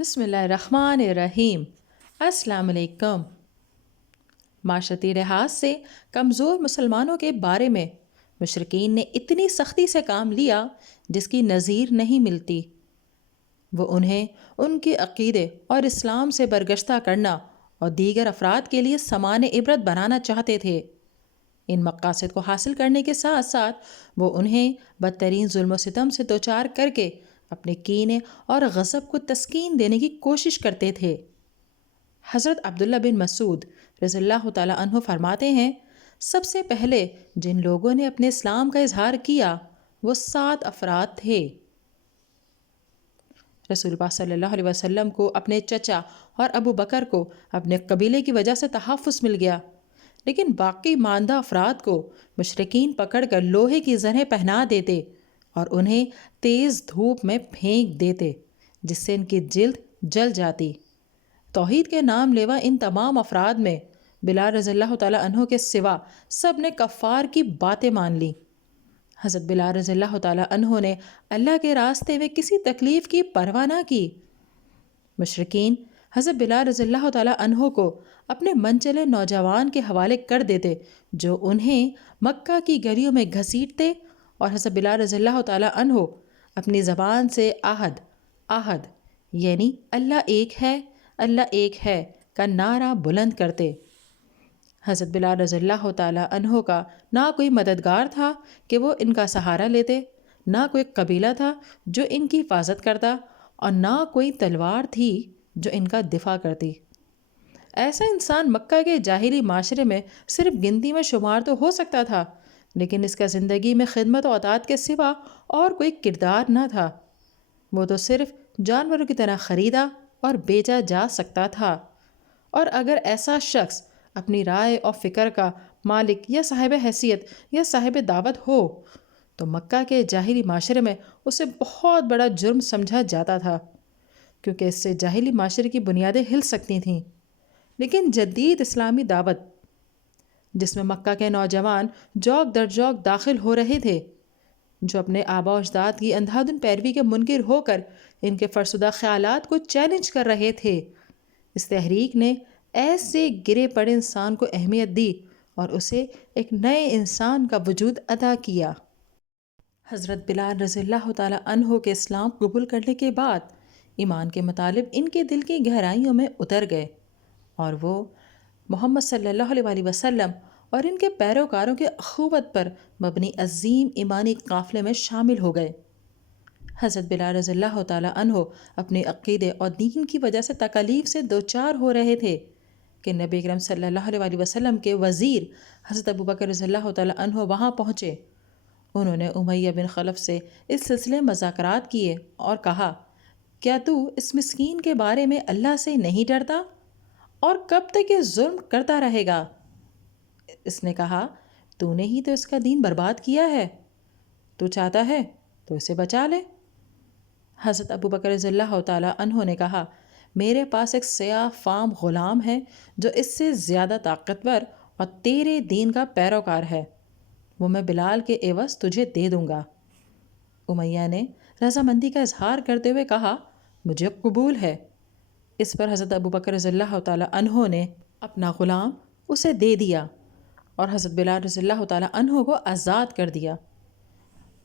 بسم اللہ الرحمن الرحیم۔ السلام علیکم۔ معاشرتی لحاظ سے کمزور مسلمانوں کے بارے میں مشرکین نے اتنی سختی سے کام لیا جس کی نظیر نہیں ملتی۔ وہ انہیں ان کے عقیدے اور اسلام سے برگشتہ کرنا اور دیگر افراد کے لیے سامان عبرت بنانا چاہتے تھے۔ ان مقاصد کو حاصل کرنے کے ساتھ ساتھ وہ انہیں بدترین ظلم و ستم سے دوچار کر کے اپنے کینے اور غضب کو تسکین دینے کی کوشش کرتے تھے۔ حضرت عبداللہ بن مسعود رضی اللہ تعالیٰ عنہ فرماتے ہیں، سب سے پہلے جن لوگوں نے اپنے اسلام کا اظہار کیا وہ 7 افراد تھے۔ رسول اللہ صلی اللہ علیہ وسلم کو اپنے چچا اور ابو بکر کو اپنے قبیلے کی وجہ سے تحفظ مل گیا، لیکن باقی ماندہ افراد کو مشرکین پکڑ کر لوہے کی زرہیں پہنا دیتے اور انہیں تیز دھوپ میں پھینک دیتے جس سے ان کی جلد جل جاتی۔ توحید کے نام لیوا ان تمام افراد میں بلال رضی اللہ تعالیٰ عنہ کے سوا سب نے کفار کی باتیں مان لیں۔ حضرت بلال رضی اللہ تعالیٰ عنہ نے اللہ کے راستے میں کسی تکلیف کی پرواہ نہ کی۔ مشرکین حضرت بلال رضی اللہ تعالیٰ عنہ کو اپنے منچلے نوجوان کے حوالے کر دیتے جو انہیں مکہ کی گلیوں میں گھسیٹتے، اور حضرت بلال رضی اللہ تعالیٰ عنہ اپنی زبان سے آہد آہد یعنی اللہ ایک ہے کا نعرہ بلند کرتے۔ حضرت بلال رضی اللہ تعالیٰ عنہ کا نہ کوئی مددگار تھا کہ وہ ان کا سہارا لیتے، نہ کوئی قبیلہ تھا جو ان کی حفاظت کرتا، اور نہ کوئی تلوار تھی جو ان کا دفاع کرتی۔ ایسا انسان مکہ کے جاہلی معاشرے میں صرف گنتی میں شمار تو ہو سکتا تھا، لیکن اس کا زندگی میں خدمت و اطاعت کے سوا اور کوئی کردار نہ تھا۔ وہ تو صرف جانوروں کی طرح خریدا اور بیچا جا سکتا تھا، اور اگر ایسا شخص اپنی رائے اور فکر کا مالک یا صاحب حیثیت یا صاحب دعوت ہو تو مکہ کے جاہلی معاشرے میں اسے بہت بڑا جرم سمجھا جاتا تھا، کیونکہ اس سے جاہلی معاشرے کی بنیادیں ہل سکتی تھیں۔ لیکن جدید اسلامی دعوت جس میں مکہ کے نوجوان جوک در جوک داخل ہو رہے تھے، جو اپنے آباء و اجداد کی اندھادھند پیروی کے منکر ہو کر ان کے فرسودہ خیالات کو چیلنج کر رہے تھے، اس تحریک نے ایسے گرے پڑے انسان کو اہمیت دی اور اسے ایک نئے انسان کا وجود عطا کیا۔ حضرت بلال رضی اللہ تعالیٰ عنہ کے اسلام قبول کرنے کے بعد ایمان کے مطالب ان کے دل کی گہرائیوں میں اتر گئے، اور وہ محمد صلی اللہ علیہ وسلم اور ان کے پیروکاروں کے اخوت پر مبنی عظیم ایمانی قافلے میں شامل ہو گئے۔ حضرت بلال رضی اللہ تعالیٰ عنہ اپنے عقیدے اور دین کی وجہ سے تکالیف سے دوچار ہو رہے تھے کہ نبی اکرم صلی اللہ علیہ وسلم کے وزیر حضرت ابو بکر رضی اللہ تعالیٰ عنہ وہاں پہنچے۔ انہوں نے امیہ بن خلف سے اس سلسلے مذاکرات کیے اور کہا، کیا تو اس مسکین کے بارے میں اللہ سے نہیں ڈرتا، اور کب تک یہ ظلم کرتا رہے گا؟ اس نے کہا، تو نے ہی تو اس کا دین برباد کیا ہے، تو چاہتا ہے تو اسے بچا لے۔ حضرت ابو بکر رضی اللہ تعالیٰ عنہ نے کہا، میرے پاس ایک سیاہ فام غلام ہے جو اس سے زیادہ طاقتور اور تیرے دین کا پیروکار ہے، وہ میں بلال کے عوض تجھے دے دوں گا۔ امیہ نے رضامندی کا اظہار کرتے ہوئے کہا، مجھے قبول ہے۔ اس پر حضرت ابو بکر رضی اللہ تعالیٰ عنہ نے اپنا غلام اسے دے دیا اور حضرت بلال رضی اللہ تعالیٰ عنہ کو آزاد کر دیا۔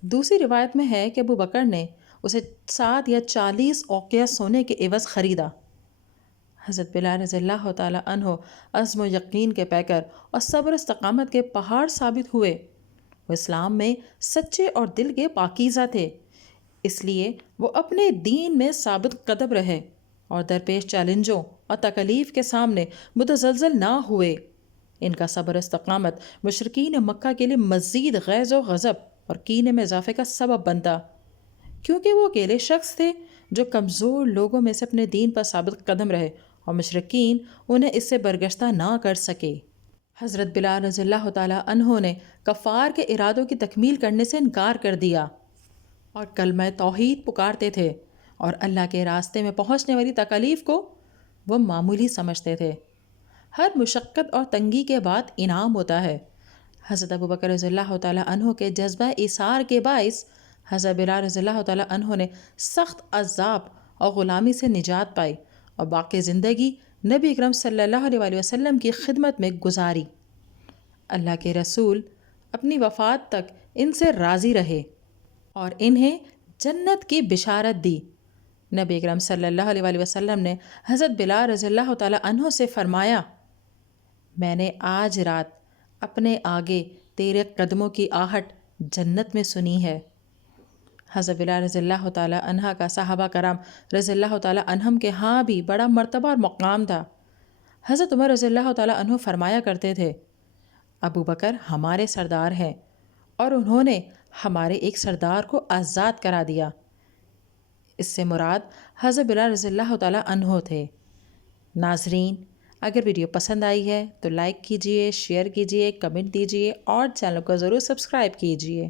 دوسری روایت میں ہے کہ ابو بکر نے اسے 7 یا 40 اوقیہ سونے کے عوض خریدا۔ حضرت بلال رضی اللہ تعالیٰ عنہ عزم و یقین کے پیکر اور صبر و استقامت کے پہاڑ ثابت ہوئے۔ وہ اسلام میں سچے اور دل کے پاکیزہ تھے، اس لیے وہ اپنے دین میں ثابت قدم رہے اور درپیش چیلنجوں اور تکالیف کے سامنے متزلزل نہ ہوئے۔ ان کا صبر و استقامت مشرکین مکہ کے لیے مزید غیظ و غضب اور کینے میں اضافے کا سبب بنتا، کیونکہ وہ اکیلے شخص تھے جو کمزور لوگوں میں سے اپنے دین پر ثابت قدم رہے اور مشرکین انہیں اس سے برگشتہ نہ کر سکے۔ حضرت بلال رضی اللہ تعالیٰ عنہ نے کفار کے ارادوں کی تکمیل کرنے سے انکار کر دیا اور کلمہ توحید پکارتے تھے، اور اللہ کے راستے میں پہنچنے والی تکالیف کو وہ معمولی سمجھتے تھے۔ ہر مشقت اور تنگی کے بعد انعام ہوتا ہے۔ حضرت ابو بکر رضی اللہ تعالیٰ عنہ کے جذبہ ایثار کے باعث حضرت بلال رضی اللہ تعالیٰ عنہ نے سخت عذاب اور غلامی سے نجات پائی اور باقی زندگی نبی اکرم صلی اللہ علیہ وآلہ وسلم کی خدمت میں گزاری۔ اللہ کے رسول اپنی وفات تک ان سے راضی رہے اور انہیں جنت کی بشارت دی۔ نبی اکرم صلی اللہ علیہ وآلہ وسلم نے حضرت بلال رضی اللہ تعالیٰ عنہ سے فرمایا، میں نے آج رات اپنے آگے تیرے قدموں کی آہٹ جنت میں سنی ہے۔ حضرت بلال رضی اللہ تعالیٰ عنہ کا صحابہ کرام رضی اللہ تعالیٰ عنہم کے ہاں بھی بڑا مرتبہ اور مقام تھا۔ حضرت عمر رضی اللہ تعالیٰ عنہ فرمایا کرتے تھے، ابو بکر ہمارے سردار ہیں اور انہوں نے ہمارے ایک سردار کو آزاد کرا دیا۔ اس سے مراد حضرت بلال رضی اللہ تعالیٰ عنہ تھے۔ ناظرین، اگر ویڈیو پسند آئی ہے تو لائک کیجئے، شیئر کیجئے، کمنٹ دیجئے اور چینل کو ضرور سبسکرائب کیجئے۔